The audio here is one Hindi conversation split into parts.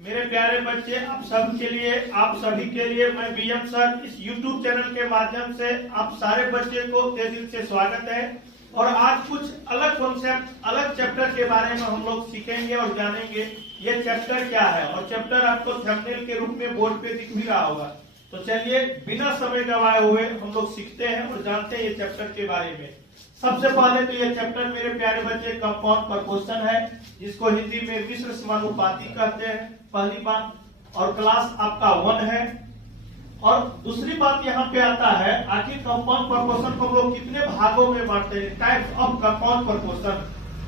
मेरे प्यारे बच्चे, आप सभी के लिए मैं बीएम सर इस YouTube चैनल के माध्यम से आप सारे बच्चे को तहे दिल से स्वागत है। और आज कुछ अलग कॉन्सेप्ट, अलग चैप्टर के बारे में हम लोग सीखेंगे और जानेंगे ये चैप्टर क्या है। और चैप्टर आपको थंबनेल के रूप में बोर्ड पे दिख भी रहा होगा। तो चलिए बिना समय गवाए हुए हम लोग सीखते हैं और जानते हैं ये चैप्टर के बारे में। सबसे पहले तो ये चैप्टर मेरे प्यारे बच्चे कंपाउंड प्रपोर्शन है, जिसको हिंदी में मिश्र समानुपाती कहते हैं, पहली बात। और क्लास आपका 1 है। और दूसरी बात यहाँ पे आता है, आखिर कंपाउंड प्रपोर्शन को हम लोग कितने भागों में बांटते हैं, टाइप्स ऑफ कंपाउंड प्रपोर्शन,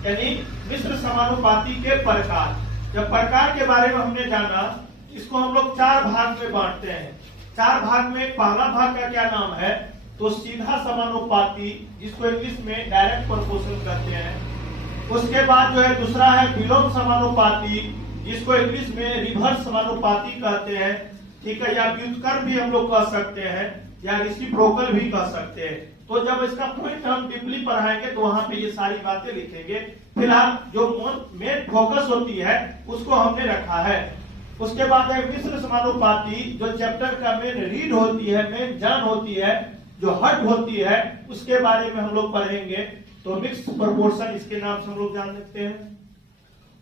यानी मिश्र समानुपाती के प्रकार। जब प्रकार के बारे में हमने जाना, इसको हम लोग 4 भाग में बांटते हैं। 4 भाग में पहला भाग का क्या नाम है, तो सीधा समानुपाती, जिसको इंग्लिश में डायरेक्ट प्रोपोर्शन कहते हैं। उसके बाद जो है दूसरा है विलोम समानुपाती, जिसको इंग्लिश में रिवर्स समानुपाती कहते हैं, ठीक है, या व्युत्क्रम भी हम लोग कह सकते हैं, या रेसिप्रोकल भी कह सकते हैं। तो जब इसका पॉइंट हम डीपली पढ़ाएंगे तो वहां पे ये सारी बातें लिखेंगे। फिलहाल जो मेन फोकस होती है उसको हमने रखा है। उसके बाद है मिश्र समानुपाती, जो चैप्टर का मेन रीड होती है, मेन जान होती है, जो हट होती है, उसके बारे में हम लोग पढ़ेंगे। तो मिक्स प्रोपोर्शन इसके नाम से हम लोग जान सकते हैं।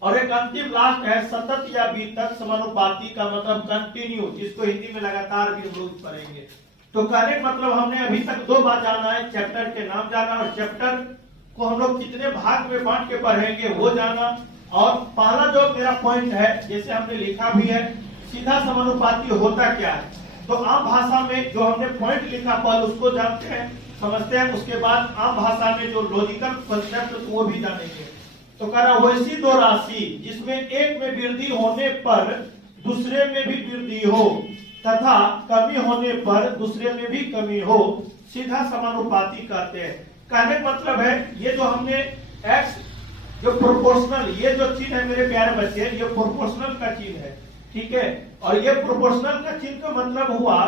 और एक अंतिम लास्ट है सतत या वितत समानुपाती, का मतलब कंटिन्यू, जिसको हिंदी में लगातार भी हम लोग पढ़ेंगे। तो कहने मतलब हमने अभी तक 2 बार जाना है, चैप्टर के नाम जाना और चैप्टर को हम लोग कितने भाग में बांट के पढ़ेंगे वो जाना। और पहला जो मेरा पॉइंट है, जैसे हमने लिखा भी है, सीधा समानुपाती होता क्या है। तो आम भाषा में जो हमने पॉइंट लिखा पहले उसको जानते हैं, समझते हैं। उसके बाद आम भाषा में जो लॉजिकल कॉन्सेप्ट वो भी जानेंगे। तो कह रहा वैसी 2 राशि जिसमें एक में वृद्धि होने पर दूसरे में भी वृद्धि हो तथा कमी होने पर दूसरे में भी कमी हो, सीधा समानुपाती कहते हैं। कहने का मतलब है ये जो हमने एक्स जो प्रोपोर्शनल, ये जो चिन्ह है मेरे प्यारे बच्चे, ये प्रोपोर्शनल का चिन्ह है, ठीक है। और ये प्रोपोर्शनल का चिन्ह का मतलब हुआ,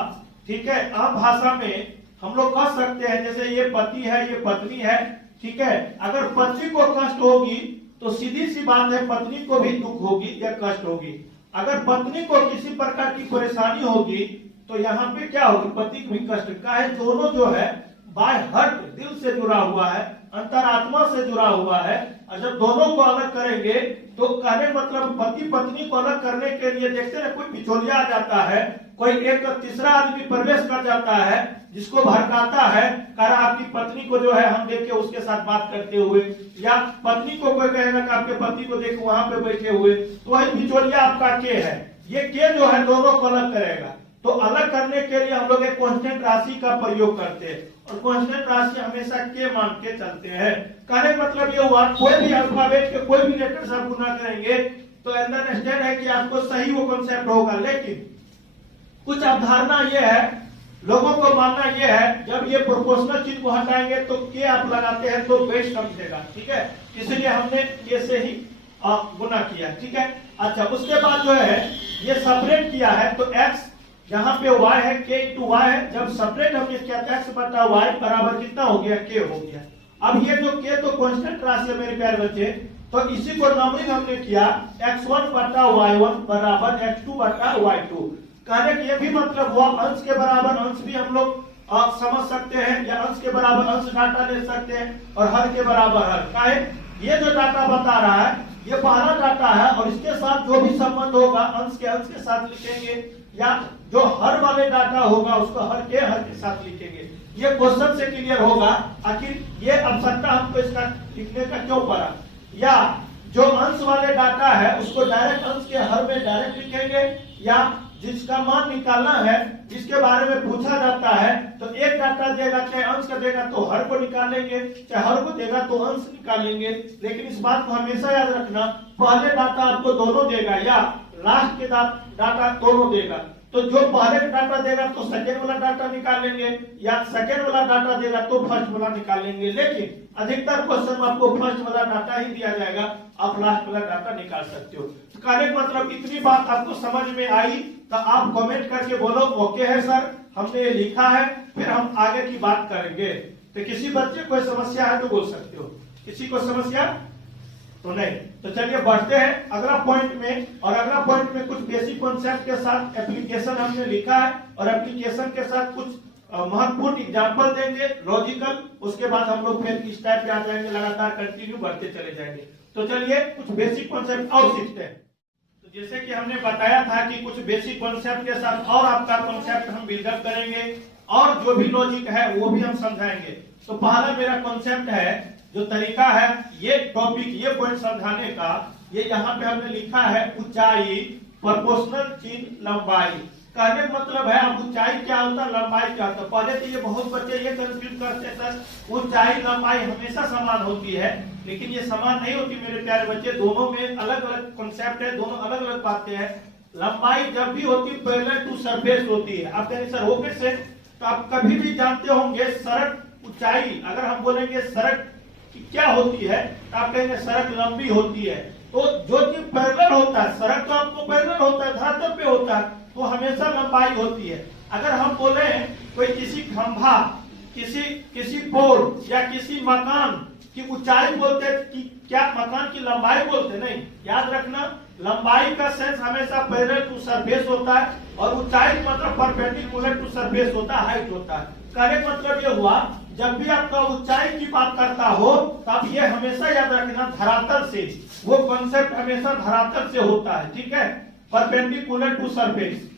ठीक है, आम भाषा में हम लोग कह सकते हैं जैसे ये पति है, ये पत्नी है, ठीक है। अगर पति को कष्ट होगी तो सीधी सी बात है पत्नी को भी दुख होगी या कष्ट होगी। अगर पत्नी को किसी प्रकार की परेशानी होगी तो यहाँ पे क्या होगी, पति को भी कष्ट का है। दोनों जो है बाय हार्ट, दिल से जुड़ा हुआ है, अंतरात्मा से जुड़ा हुआ है। और जब दोनों को अलग करेंगे तो कहने मतलब पति पत्नी को अलग करने के लिए देखते ना, कोई बिचौलिया आ जाता है, कोई एक तीसरा आदमी प्रवेश कर जाता है जिसको भड़काता है, कह आपकी पत्नी को जो है हम देखे उसके साथ बात करते हुए, या पत्नी को कोई कहेगा कि आपके पति को देखे वहां पे बैठे हुए, तो वही बिचौलिया आपका के है। ये के जो है दोनों को अलग करेगा। तो अलग करने के लिए हम लोग एक कांस्टेंट राशि का प्रयोग करते हैं, और कांस्टेंट राशि हमेशा के मान के चलते हैं। कहने मतलब ये हुआ, कोई भी अल्फाबेट के कोई भी लेटर से आप गुना करेंगे तो अंडरस्टैंड है कि आपको सही वो कॉन्सेप्ट होगा। लेकिन कुछ अवधारणा ये है, लोगों को मानना ये है, जब ये प्रोपोर्शनल चिन्ह को हटाएंगे तो के आप लगाते हैं तो बेस समझेगा, ठीक है, इसलिए हमने के से ही गुना किया, ठीक है। अच्छा, उसके बाद जो है ये सेपरेट किया है, तो x यहाँ पे y है, k इंटू y है। जब सेपरेट हमने किया x बटा y बराबर कितना हो गया, k हो गया। अब ये जो k तो कांस्टेंट राशि है मेरे प्यारे बच्चे, तो इसी को नंबरिंग हमने किया, x1 बटा y1 बराबर x2 बटा y2। कहने के ये भी मतलब हुआ अंश के बराबर अंश भी हम लोग समझ सकते हैं, या अंश के बराबर अंश डाटा ले सकते हैं, और हर के बराबर हर। काहे ये जो डाटा बता रहा है ये पहला डाटा है, और इसके साथ जो भी संबंध होगा अंश के साथ लिखेंगे, या जो हर वाले डाटा होगा उसको हर के साथ लिखेंगे। ये क्वेश्चन से क्लियर होगा आखिर ये आवश्यकता हमको इसका लिखने का क्यों पड़ा। या जो अंश वाले डाटा है उसको डायरेक्ट अंश के हर में डायरेक्ट लिखेंगे, या जिसका मान निकालना है, जिसके बारे में पूछा जाता है, तो एक डाटा देगा, चाहे अंश का देगा तो हर को निकालेंगे, चाहे हर को देगा तो अंश निकालेंगे। लेकिन इस बात को हमेशा याद रखना, पहले डाटा आपको दोनों देगा या लास्ट के डाटा दोनों देगा। तो जो पहले का डाटा देगा तो सेकेंड वाला डाटा निकाल लेंगे, या सेकेंड वाला डाटा देगा तो फर्स्ट वाला निकाल लेंगे। लेकिन अधिकतर क्वेश्चन में आपको फर्स्ट वाला डाटा ही दिया जाएगा, आप लास्ट वाला डाटा निकाल सकते हो। तो कहने का मतलब इतनी बात आपको समझ में आई तो आप कमेंट करके बोलो ओके है सर, हमने ये लिखा है, फिर हम आगे की बात करेंगे। तो किसी बच्चे कोई समस्या है तो बोल सकते हो। किसी को समस्या तो नहीं। तो चलिए बढ़ते हैं अगला पॉइंट में, और अगला पॉइंट में कुछ बेसिक कॉन्सेप्ट के साथ एप्लीकेशन हमने लिखा है, और एप्लीकेशन के साथ कुछ महत्वपूर्ण एग्जाम्पल देंगे लॉजिकल, उसके बाद हम लोग फिर इस टाइप पे आ जाएंगे, लगातार कंटिन्यू बढ़ते चले जाएंगे। तो चलिए कुछ बेसिक कॉन्सेप्ट और सीखते हैं। तो जैसे कि हमने बताया था कि कुछ बेसिक कॉन्सेप्ट के साथ और आपका कॉन्सेप्ट हम बिल्डअप करेंगे, और जो भी लॉजिक है वो भी हम समझाएंगे। तो पहला मेरा कॉन्सेप्ट है, जो तरीका है ये टॉपिक, ये पॉइंट समझाने का, ये यहाँ पे हमने लिखा है ऊंचाई प्रोपोर्शनल चिन्ह लंबाई। कहने का मतलब है अब ऊंचाई क्या होता है, लंबाई क्या होता है। पहले तो ये बहुत बच्चे ये कंफ्यूज करते हैं सर ऊंचाई लंबाई हमेशा समान होती है, लेकिन ये समान नहीं होती मेरे प्यारे बच्चे, दोनों में अलग अलग कॉन्सेप्ट है, दोनों अलग अलग बातें हैं। लंबाई जब भी होती है पैरेलल टू सरफेस होती है। आप कहेंगे सर हो कैसे, तो आप कभी भी जानते होंगे सड़क ऊंचाई, अगर हम बोलेंगे सड़क क्या होती है तो आप कहेंगे सड़क लंबी होती है। तो जो चीज पैरेलल होता है, सड़क तो आपको पैरेलल होता है, धरातल पे होता है, तो हमेशा लंबाई होती है। अगर हम बोले कोई किसी खंभा, किसी पोल या किसी मकान की ऊंचाई बोलते हैं कि क्या मकान की लंबाई बोलते नहीं। याद रखना लंबाई का सेंस हमेशा पैरेलल टू सरफेस होता है, और ऊंचाई मतलब परपेंडिकुलर टू सरफेस होता है, हाइट होता है। कहने का मतलब ये हुआ जब भी आपका ऊंचाई की बात करता हो तब ये हमेशा याद रखना धरातल से, वो कॉन्सेप्ट हमेशा धरातल से होता है, ठीक है, परपेंडिकुलर टू सरफेस।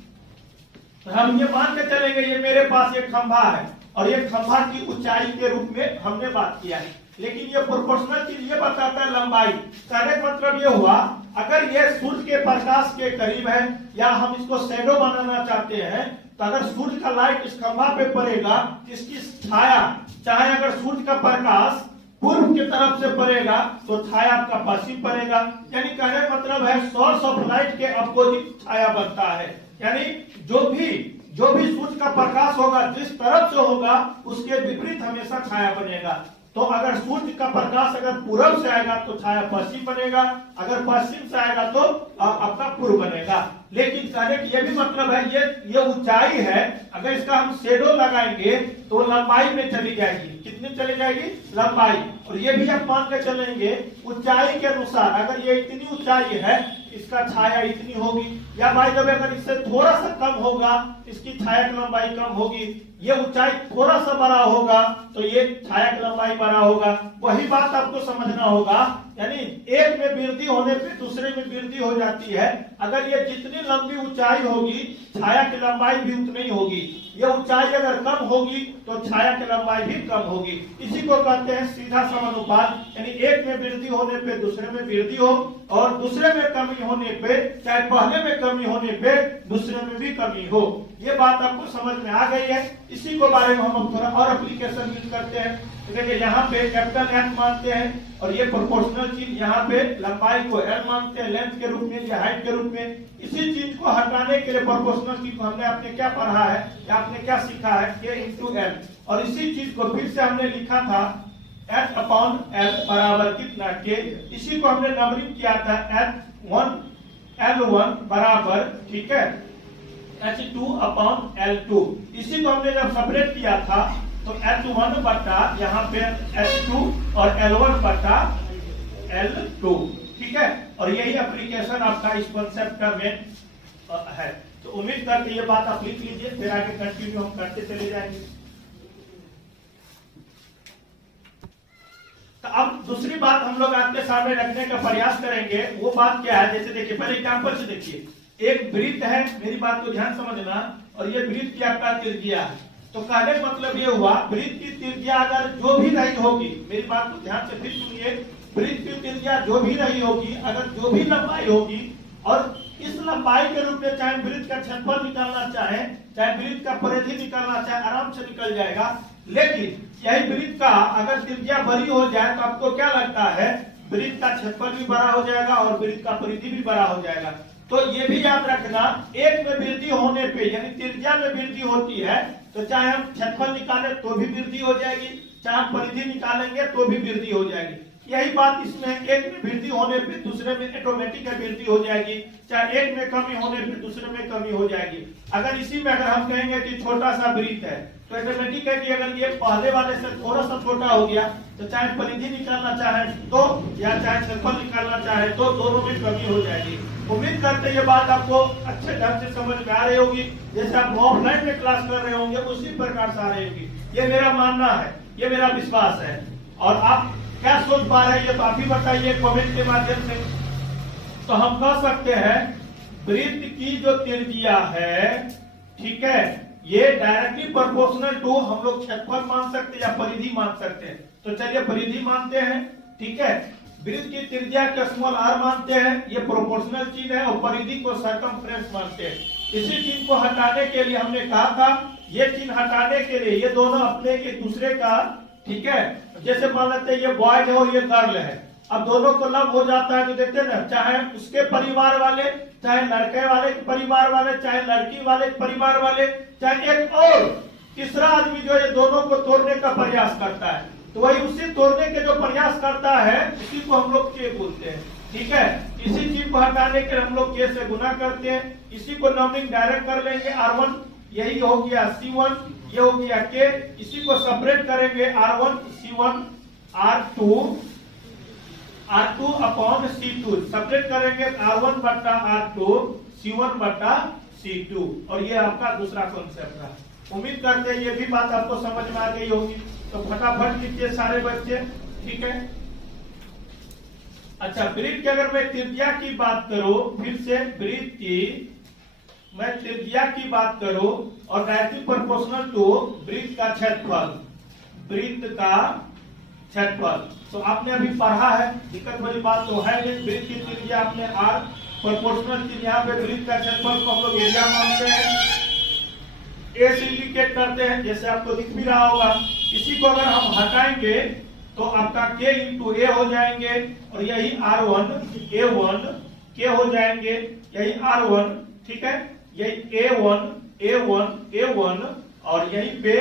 हम ये मान के चलेंगे ये मेरे पास एक खंभा है, और ये खंभा की ऊंचाई के रूप में हमने बात किया है, लेकिन ये प्रोपोर्शनल चीज ये बताता है लंबाई। कहने का मतलब ये हुआ अगर ये सूर्य के प्रकाश के करीब है, या हम इसको शैडो बनाना चाहते हैं, तो अगर सूर्य का लाइट इस खंभा पे पड़ेगा, इसकी छाया, चाहे अगर सूर्य का प्रकाश पूर्व की तरफ से पड़ेगा तो छाया आपका पश्चिम पड़ेगा। यानी कहने का मतलब है सोर्स ऑफ लाइट के अपोजिट छाया बनता है। यानी जो भी सूर्य का प्रकाश होगा जिस तरफ से होगा उसके विपरीत हमेशा छाया बनेगा। तो अगर सूर्य का प्रकाश अगर पूर्व से आएगा तो छाया पश्चिम बनेगा, अगर पश्चिम से आएगा तो आपका पूर्व बनेगा। लेकिन कहने की ये भी मतलब है ये ऊंचाई है, अगर इसका हम शेडो लगाएंगे तो लंबाई में चली जाएगी। कितनी चली जाएगी, लंबाई। और ये भी आप मान के चलेंगे ऊंचाई के अनुसार, अगर ये इतनी ऊंचाई है इसका छाया इतनी होगी, या भाई जब अगर इससे थोड़ा सा कम होगा इसकी छाया की लंबाई कम होगी, ये ऊंचाई थोड़ा सा बड़ा होगा तो ये छाया की लंबाई बड़ा होगा। वही बात आपको समझना होगा, यानी एक में वृद्धि होने पे दूसरे में वृद्धि हो जाती है। अगर ये जितनी लंबी ऊंचाई होगी छाया की लंबाई भी उतनी ही होगी। ये ऊंचाई अगर कम होगी तो छाया की लंबाई भी कम होगी। इसी को कहते हैं सीधा समानुपात। यानी एक में वृद्धि होने पे दूसरे में वृद्धि हो, और दूसरे में कमी होने पे, चाहे पहले में कमी होने पे दूसरे में भी कमी हो। ये बात आपको समझ में आ गई है। इसी को बारे में हम थोड़ा और एप्लीकेशन यूज करते हैं। देखिए यहाँ पे कैपिटल एन मानते हैं, और ये प्रोपोर्शनल चीज यहाँ पे लंबाई को एल मानते हैं, लेंथ के रूप में या हाइट के रूप में। इसी चीज को हटाने के लिए प्रोपोर्शनल चीज को हमने आपने क्या पढ़ा है या आपने क्या सीखा है, के इंटू एल। और इसी चीज को फिर से हमने लिखा था एच अपॉन एल बराबर कितना, के। इसी को हमने नंबरिंग किया था H1 L1 बराबर, ठीक है, H2 अपॉन L2। इसी को हमने जब सेपरेट किया था तो H1 बटा यहाँ पे H2 और L1 बटा L2, ठीक है। और यही एप्लीकेशन आपका इस कॉन्सेप्ट का मेन है। तो उम्मीद करते ये बात आप लिख लीजिए, फिर आगे कंटिन्यू हम करते चले जाएंगे। तो अब दूसरी बात हम लोग आपके सामने रखने का प्रयास करेंगे। वो बात क्या है, जैसे देखिए पहले एग्जाम्पल से देखिए, एक वृत्त है, मेरी बात को ध्यान समझना, और ये वृत्त की आपका त्रिज्या है। तो कहने का मतलब ये हुआ वृत्त की त्रिज्या अगर जो भी रही होगी, मेरी बात को ध्यान से फिर सुनिए, वृत्त की त्रिज्या जो भी रही होगी, अगर जो भी लंबाई होगी, और इस लंबाई के रूप में चाहे वृत्त का क्षेत्रफल निकालना चाहे, चाहे वृत्त का परिधि निकालना चाहे, आराम से निकल जाएगा। लेकिन यही वृत्त का अगर त्रिज्या बड़ी हो जाए तो आपको क्या लगता है, वृत्त का क्षेत्रफल भी बड़ा हो जाएगा और वृत्त का परिधि भी बड़ा हो जाएगा। तो ये भी याद रखना, एक में वृद्धि होने पे यानी त्रिज्या में वृद्धि होती है तो चाहे हम क्षेत्रफल निकालें तो भी वृद्धि हो जाएगी, चाहे हम परिधि निकालेंगे तो भी वृद्धि हो जाएगी। यही बात इसमें एक में वृद्धि होने पे दूसरे में ऑटोमेटिक वृद्धि हो जाएगी, चाहे एक में कमी होने पे दूसरे में कमी हो जाएगी। अगर इसी में अगर हम कहेंगे कि छोटा सा वृत्त है तो ऑटोमेटिक है कि अगर ये पहले वाले से थोड़ा सा छोटा हो गया तो चाहे परिधि निकालना चाहे तो या चाहे क्षेत्रफल निकालना चाहे तो दोनों में कमी हो जाएगी। उम्मीद करते हैं ये बात आपको अच्छे ढंग से समझ में आ रही होगी, जैसे आप ऑफलाइन में क्लास कर रहे होंगे उसी प्रकार से आ रही होगी। ये मेरा मानना है, ये मेरा विश्वास है। और आप क्या सोच पा रहे हैं ये तो आप ही बताइए कमेंट के माध्यम से। तो हम कह सकते हैं वृत्त की जो त्रिज्या है, ठीक है, ये डायरेक्टली प्रोपोर्शनल टू हम लोग क्षेत्रफल मान सकते हैं या परिधि मान सकते हैं। तो चलिए परिधि मानते हैं, ठीक है। वृत्त की त्रिज्या को स्मॉल r मानते हैं, ये प्रोपोर्शनल चीज है, और परिधि को सर्कमफ्रेंस मानते हैं। इसी चीज को हटाने के लिए हमने कहा था, ये चिन्ह हटाने के लिए ये दोनों अपने एक दूसरे का, ठीक है, जैसे मान लेते हैं ये बॉयज है और ये गर्ल है, अब दोनों को लब हो जाता है तो देखते हैं ना, चाहे उसके परिवार वाले, चाहे लड़के वाले परिवार वाले, चाहे लड़की वाले परिवार वाले, चाहे एक और तीसरा आदमी जो है दोनों को तोड़ने का प्रयास करता है, तो वही उसी तोड़ने के जो प्रयास करता है इसी को हम लोग के बोलते हैं, ठीक है। इसी चीज को हटाने के हम लोग के से गुना करते हैं, इसी को नंबरिंग डायरेक्ट कर लेंगे r1, यही हो गया c1, ये हो गया k, इसी को सेपरेट करेंगे r1 c1 r2 upon c2, separate करेंगे r1 बट्टा r2 c1 बट्टा c2, और ये आपका दूसरा कॉन्सेप्ट था। उम्मीद करते हैं ये भी बात आपको समझ में आ गई होगी। तो फटाफट लीजिए सारे बच्चे, ठीक है। अच्छा, वृत्त की अगर मैं त्रिज्या की बात करूं, फिर से वृत्त की मैं त्रिज्या की बात करूं और डायरेक्टली प्रोपोर्शनल टू वृत्त का क्षेत्रफल, वृत्त का क्षेत्रफल, तो आपने अभी पढ़ा है, दिक्कत वाली बात तो है नहीं। वृत्त की त्रिज्या आपने r प्रोपोर्शनल चीज, यहाँ पे वृत्त का क्षेत्रफल को हम लोग एरिया मानते हैं, ए से इंडिकेट करते हैं, जैसे आपको दिख भी रहा होगा। इसी को अगर हम हटाएंगे तो आपका k इंटू ए हो जाएंगे, और यही r1 a1 k हो जाएंगे, यही r1, ठीक है, यही a1 और यही पे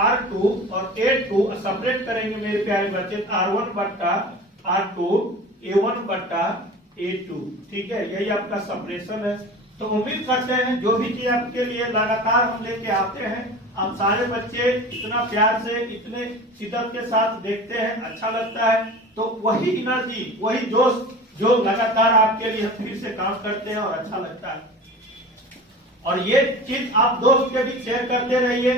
r2 और a2 सेपरेट करेंगे मेरे प्यारे बच्चे, r1 बट्टा r2 a1 बट्टा a2, ठीक है, यही आपका सेपरेशन है। तो उम्मीद करते हैं जो भी चीज आपके लिए लगातार हम लेके आते हैं, आप सारे बच्चे इतना प्यार से, इतने शिद्दत के साथ देखते हैं, अच्छा लगता है। तो वही एनर्जी, वही जोश जो लगातार आपके लिए फिर से काम करते हैं और अच्छा लगता है। और ये चीज आप दोस्त के भी शेयर करते रहिए।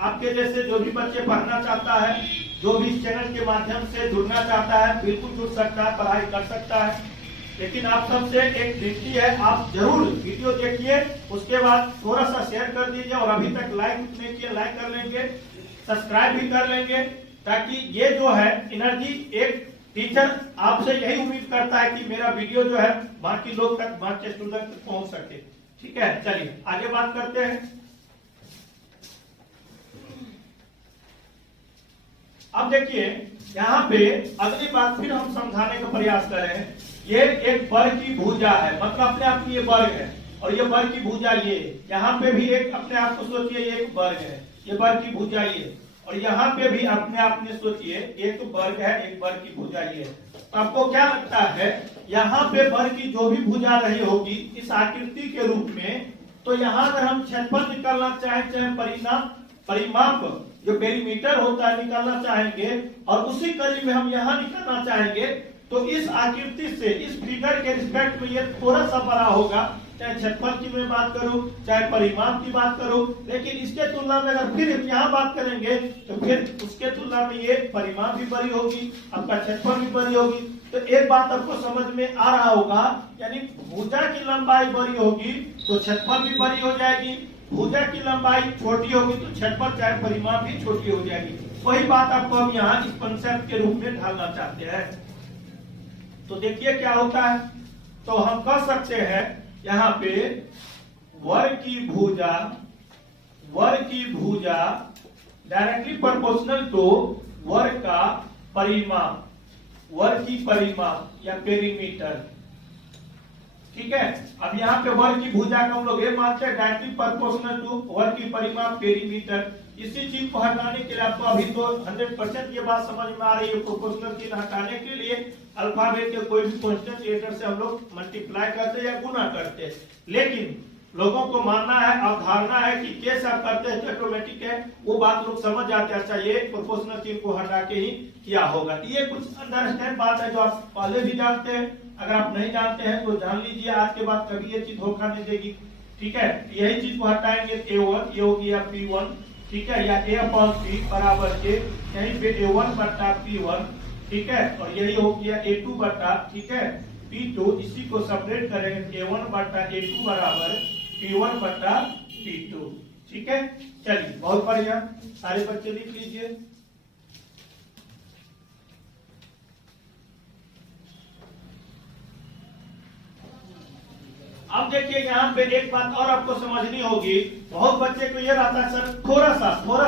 आपके जैसे जो भी बच्चे पढ़ना चाहता है, जो भी इस चैनल के माध्यम से जुड़ना चाहता है, बिल्कुल जुड़ सकता है, पढ़ाई कर सकता है। लेकिन आप सबसे एक विनती है, आप जरूर वीडियो देखिए, उसके बाद थोड़ा सा शेयर कर दीजिए, और अभी तक लाइक नहीं किया लाइक कर लेंगे, सब्सक्राइब भी कर लेंगे, ताकि ये जो है एनर्जी, एक टीचर आपसे यही उम्मीद करता है कि मेरा वीडियो जो है बाकी लोग तक, बाकी स्टूडेंट तक पहुंच सके, ठीक है। चलिए आगे बात करते हैं। अब देखिए यहाँ पे अगली बात फिर हम समझाने का प्रयास कर रहे हैं। ये एक वर्ग की भुजा है, मतलब अपने आप की ये वर्ग है, और ये वर्ग की भुजा ये, यहाँ पे भी एक अपने आप को सोचिए ये एक वर्ग है, ये वर्ग की भुजा ये, और यहाँ पे भी अपने आप में सोचिए एक वर्ग है, एक वर्ग की भुजा ये। तो आपको क्या लगता है यहाँ पे वर्ग की जो भी भुजा रही होगी इस आकृति के रूप में, तो यहाँ अगर हम क्षेत्रफल निकालना चाहें, चाहे परिमाप जो पेरीमीटर होता है निकालना चाहेंगे, और उसी कड़ी में हम यहाँ निकालना चाहेंगे, तो इस आकृति से, इस फिगर के रिस्पेक्ट में ये थोड़ा सा बड़ा होगा, चाहे क्षेत्रफल की मैं बात करूं, चाहे परिमाप की बात करूं। लेकिन इसके तुलना में अगर फिर यहाँ बात करेंगे तो फिर उसके तुलना में ये परिमाप भी बड़ी होगी, आपका क्षेत्रफल भी बड़ी होगी। तो एक बात आपको समझ में आ रहा होगा, यानी भुजा की लंबाई बड़ी होगी तो क्षेत्रफल भी बड़ी हो जाएगी, भुजा की लंबाई छोटी होगी तो क्षेत्रफल चाहे परिमाप भी छोटी हो जाएगी। वही बात आपको हम यहाँ इस कंसेप्ट के रूप में ढालना चाहते हैं। तो देखिए क्या होता है, तो हम कह सकते हैं यहाँ पे वर्ग की भुजा डायरेक्टली प्रोपोर्शनल टू वर्ग का परिमाप, वर्ग की परिमाप या पेरीमीटर, ठीक है। अब यहाँ पे वर्ग की भुजा को हम लोग ये मानते हैं डायरेक्टली प्रोपोर्शनल टू वर्ग की परिमाप पेरीमीटर। इसी चीज को हटाने के लिए आपको अभी तो 100% ये बात समझ में आ रही है, प्रोपोर्शनल चिन्ह हटाने के लिए अल्फाबेट के कोई भी कांस्टेंट लेटर से हम लोग मल्टीप्लाई करते या गुना करते, लेकिन लोगों को मानना है, अवधारणा है कि कैसे आप करते हैं तो ऑटोमेटिक है, वो बात लोग समझ जाते हैं। अच्छा ये प्रोपोर्शनल चिन्ह को हटा के ही किया होगा। ये कुछ अंडरस्टैंड बात है जो आप पहले भी जानते हैं, अगर आप नहीं जानते हैं तो जान लीजिए, आज के बाद कभी ये चीज धोखा नहीं देगी। ठीक है, यही चीज को हटाएंगे A1, ये हो गया P1, ठीक है, या A/P बराबर के यहीं पे A1 बटा P1, ठीक है, और यही हो गया A2 बटा, ठीक है, P2। इसी को सेपरेट करेंगे, A1 बटा A2 बराबर P1 बटा P2, ठीक है। चलिए बहुत बढ़िया, सारे बच्चे लिख लीजिए। अब देखिए यहाँ पे एक बात और आपको समझनी होगी, बहुत बच्चे को ये रहता है सर, थोड़ा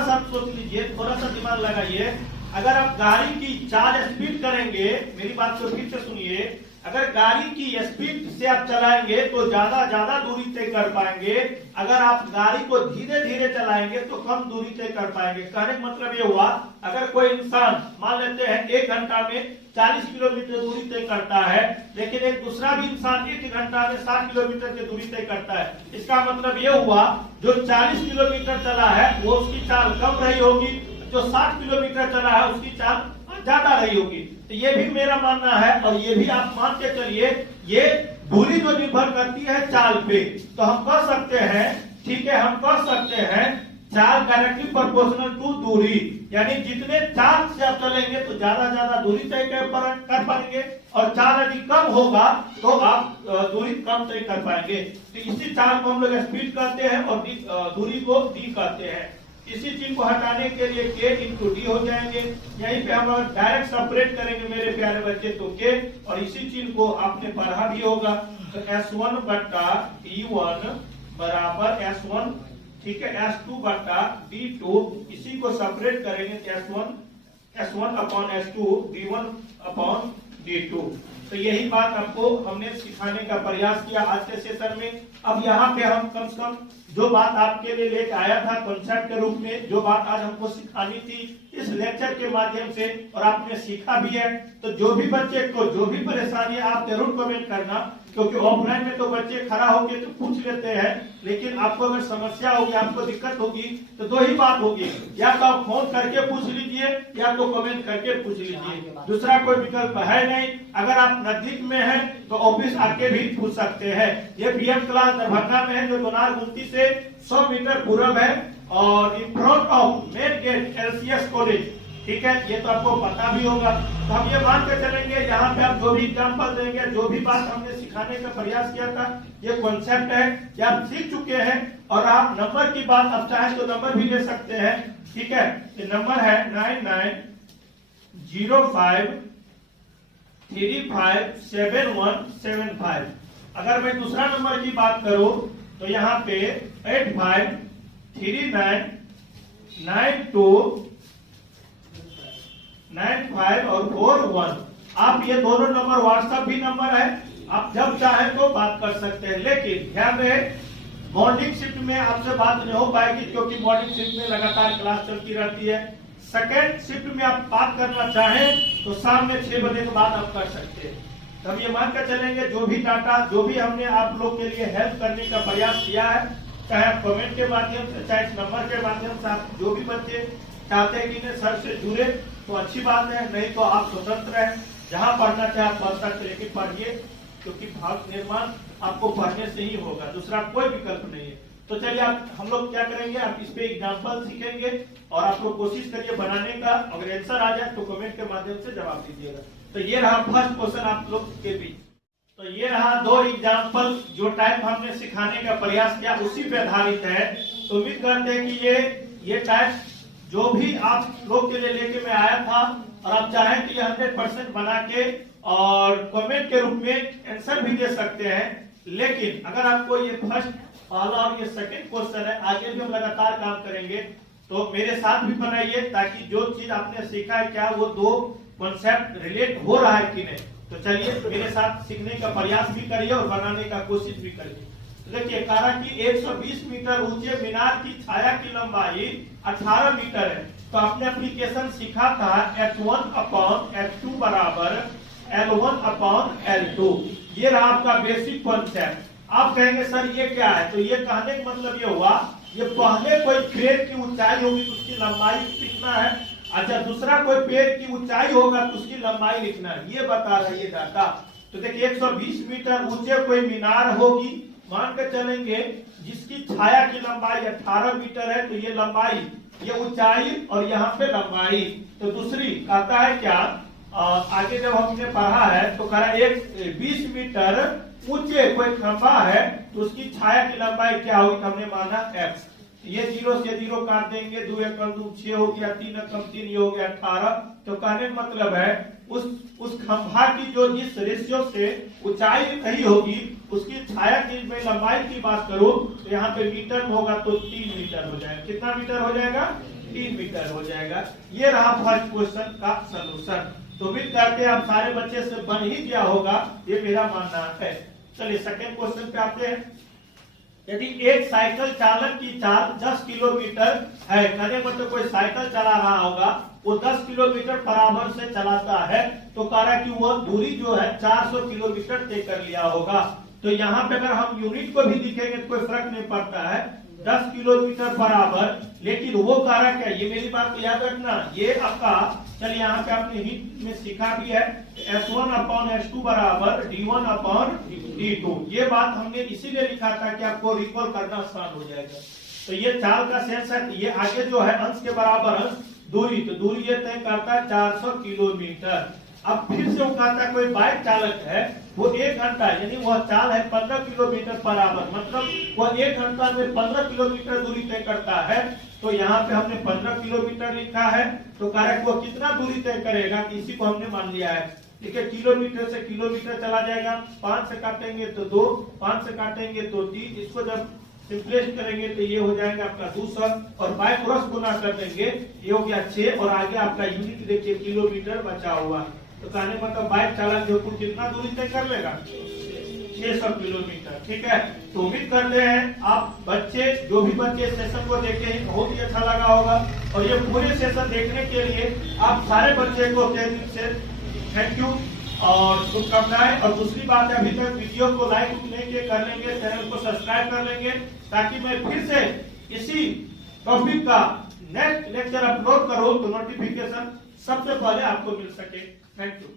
सा सोच लीजिए, थोड़ा सा दिमाग लगाइए। अगर आप गाड़ी की चार्ज स्पीड करेंगे, मेरी बात को फिर से सुनिए, अगर गाड़ी की स्पीड से आप चलाएंगे तो ज्यादा दूरी तय कर पाएंगे, अगर आप गाड़ी को धीरे धीरे चलाएंगे तो कम दूरी तय कर पाएंगे। कहने का मतलब ये हुआ, अगर कोई इंसान मान लेते हैं 1 घंटा में 40 किलोमीटर दूरी तय करता है, लेकिन एक दूसरा भी इंसान 1 घंटा में 60 किलोमीटर की दूरी तय करता है, इसका मतलब ये हुआ जो 40 किलोमीटर चला है वो उसकी चाल कम रही होगी, जो 60 किलोमीटर चला है उसकी चाल ज्यादा रही होगी। तो ये भी मेरा मानना है, और ये भी आप मान के चलिए, ये दूरी जो निर्भर करती है चाल पे। तो हम कह सकते हैं, ठीक है, हम कह सकते हैं चाल डायरेक्टली प्रोपोर्शनल टू दूरी, यानी जितने चाल से आप चलेंगे तो ज्यादा दूरी तय कर पाएंगे, और चाल यदि कम होगा तो आप दूरी कम तय कर पाएंगे। तो इसी चाल को हम लोग स्पीड कहते हैं और दूरी को डी कहते हैं। इसी चीज को हटाने के लिए K इंटू डी हो जाएंगे, यहीं पे हम लोग डायरेक्ट सेपरेट करेंगे मेरे प्यारे बच्चे, तो K, और इसी चीज को आपने पढ़ा भी होगा, तो S1 बटा E1 बराबर S1, ठीक है, S2 बटा D2, इसी को सेपरेट करेंगे S1 upon S2, D1 upon D2। तो यही बात आपको हमने सिखाने का प्रयास किया आज के सेशन में। अब यहाँ पे हम कम से कम जो बात आपके लिए लेके आया था कॉन्सेप्ट के रूप में, जो बात आज हमको सिखानी थी इस लेक्चर के माध्यम से, और आपने सीखा भी है, तो जो भी बच्चे को जो भी परेशानी है आप जरूर कमेंट करना, क्योंकि ऑफलाइन में तो बच्चे खड़ा होके तो पूछ लेते हैं, लेकिन आपको अगर समस्या होगी, आपको दिक्कत होगी, तो 2 ही बात होगी, या तो आप फोन करके पूछ लीजिए या तो कमेंट करके पूछ लीजिए, दूसरा कोई विकल्प है नहीं। अगर आप नजदीक में हैं तो ऑफिस आके भी पूछ सकते हैं। ये BM क्लास दरभंगा में है, जो दोनार गुमती से 100 मीटर पूर्व है, और in front of main gate LCS college, ठीक है, ये तो आपको पता भी होगा। तो हम ये मान के चलेंगे, यहाँ पे आप जो भी एग्जाम्पल देंगे, जो भी बात हमने सिखाने का प्रयास किया था, ये कॉन्सेप्ट है कि आप सीख चुके हैं, और आप नंबर की बात आप चाहें तो नंबर भी ले सकते हैं, ठीक है। ये नंबर है 9905357175। अगर मैं दूसरा नंबर की बात करूं तो यहाँ पे 85399295 और 41। आप ये दोनों नंबर व्हाट्सएप भी नंबर है, आप जब चाहे तो बात कर सकते हैं, लेकिन ध्यान रहे मॉर्निंग शिफ्ट में आपसे बात नहीं हो पाएगी, क्योंकि मॉर्निंग शिफ्ट में लगातार क्लास चलती रहती है। सेकेंड शिफ्ट में आप बात करना चाहें तो शाम में 6 बजे के बाद आप कर सकते हैं। तो हम ये मान कर चलेंगे, जो भी डाटा, जो भी हमने आप लोग के लिए हेल्प करने का प्रयास किया है, चाहे आप कमेंट के माध्यम से, चाहे इस नंबर के माध्यम से, आप जो भी बच्चे चाहते हैं कि इन्हें सर से जुड़े तो अच्छी बात है, नहीं तो आप स्वतंत्र हैं, जहाँ पढ़ना चाहे आप पढ़ सकते, लेकिन पढ़िए, क्योंकि भाव निर्माण आपको पढ़ने से ही होगा, दूसरा कोई विकल्प नहीं है। तो चलिए आप हम लोग क्या करेंगे, आप इस पे एग्जाम्पल सीखेंगे, और आप लोग कोशिश करिए बनाने का, अगर आंसर आ जाए तो कमेंट के माध्यम से जवाब दीजिएगा। तो ये रहा फर्स्ट क्वेश्चन आप लोग के बीच। तो ये रहा 2 एग्जाम्पल, जो टाइप हमने सिखाने का प्रयास किया उसी पे आधारित है। तो उम्मीद करते हैं कि ये टाइप जो भी आप लोग के लिए लेके मैं आया था, और आप चाहें कि 100% बना के और कमेंट के रूप में आंसर भी दे सकते हैं। लेकिन अगर आपको ये फर्स्ट वाला और ये सेकंड क्वेश्चन है, आगे भी हम लगातार काम करेंगे, तो मेरे साथ भी बनाइए, ताकि जो चीज आपने सीखा है क्या वो 2 कॉन्सेप्ट रिलेट हो रहा है कि नहीं। तो चलिए मेरे साथ सीखने का प्रयास भी करिए और बनाने का कोशिश भी करिए। देखिए कह रहा कि 120 मीटर ऊंचे मीनार की छाया की लंबाई 18 मीटर है। तो आपने एप्लीकेशन सीखा था H1/H2 बराबर L1/L2। ये रहा आपका बेसिक कॉन्सेप्ट। आप कहेंगे सर ये क्या है, तो ये कहने का मतलब ये हुआ, ये पहले कोई पेड़ की ऊंचाई होगी तो उसकी लंबाई लिखना है। अच्छा, दूसरा कोई पेड़ की ऊंचाई होगा तो उसकी लंबाई लिखना है, ये बता रहा है ये डाटा। तो देखिए 120 मीटर ऊंचे कोई मीनार होगी, मान के चलेंगे, जिसकी छाया की लंबाई 18 मीटर है। तो ये लंबाई, ये ऊंचाई और यहाँ पे लंबाई। तो दूसरी कहता है क्या, आगे जब हमने पढ़ा है तो कहा 20 मीटर ऊंचे कोई खंभा है तो उसकी छाया की लंबाई क्या होगी, हमने माना x। ये 0 से 0 काट देंगे, 2 एकम 2 6 हो गया, 3 एकम 3 ये हो गया 18। तो कहने का मतलब है उस खंभा की जो जिस रेशियो से ऊंचाई रही होगी उसकी छाया की मैं लंबाई की बात करूं तो यहाँ पे मीटर में होगा तो 3 मीटर हो जाएगा। कितना मीटर हो जाएगा, 3 मीटर हो जाएगा। ये रहा फर्स्ट क्वेश्चन का सलूशन। तो उम्मीद करते हैं आप सारे बच्चे से बन ही गया होगा, ये मेरा मानना है। चलिए सेकेंड क्वेश्चन पे आते हैं। यदि एक साइकिल चालक की चाल 10 किलोमीटर है, कहने मतलब कोई साइकिल चला रहा होगा, वो 10 किलोमीटर बराबर से चलाता है, तो कह रहा है कि वो दूरी जो है 400 किलोमीटर तय कर लिया होगा। तो यहाँ पे अगर हम यूनिट को भी लिखेंगे तो कोई फर्क नहीं पड़ता है, 10 किलोमीटर बराबर। लेकिन वो कह रहा क्या, ये मेरी बात तो याद रखना, ये आपका, चलिए यहाँ पे आपने हिंट में सीखा भी है, S1/S2 बराबर D1/D2। ये बात हमने इसीलिए लिखा था कि आपको रिकॉल करना आसान हो जाएगा। तो ये चाल का सेंस है। ये आगे जो है अंश के बराबर अंश दूरी, तो दूरी ये तय करता है 400 किलोमीटर। अब फिर से वो कहता है कोई बाइक चालक है, वो 1 घंटा यानी वह चाल है 15 किलोमीटर बराबर, मतलब वह 1 घंटा में 15 किलोमीटर दूरी तय करता है। तो यहाँ पे हमने 15 किलोमीटर लिखा है। तो कह रहा है वो कितना दूरी तय करेगा, कि इसी को हमने मान लिया है। ठीक है, किलोमीटर से किलोमीटर चला जाएगा, 5 से काटेंगे तो 2, 5 से काटेंगे तो 3, इसको जब सिंपलेस्ट करेंगे तो ये हो जाएगा आपका 200, और बाय क्रॉस गुना कर देंगे, ये हो गया 6, और आगे आपका यूनिट देखिए किलोमीटर बचा हुआ। तो कहने मतलब बाइक चालक जो कुछ कितना दूरी तय कर लेगा, 600 किलोमीटर। ठीक है, तो उम्मीद करते हैं आप बच्चे, जो भी बच्चे सेशन को देखे हैं बहुत ही अच्छा लगा होगा। और ये पूरे सेशन देखने के लिए आप सारे बच्चे को तहे दिल से थैंक यू और शुभकामनाएं। और दूसरी बात है, अभी तक वीडियो को लाइक नहीं कर लेंगे, चैनल को सब्सक्राइब कर लेंगे, ताकि मैं फिर से इसी टॉपिक का नेक्स्ट लेक्चर अपलोड करूं तो नोटिफिकेशन सबसे पहले आपको मिल सके। Thank you.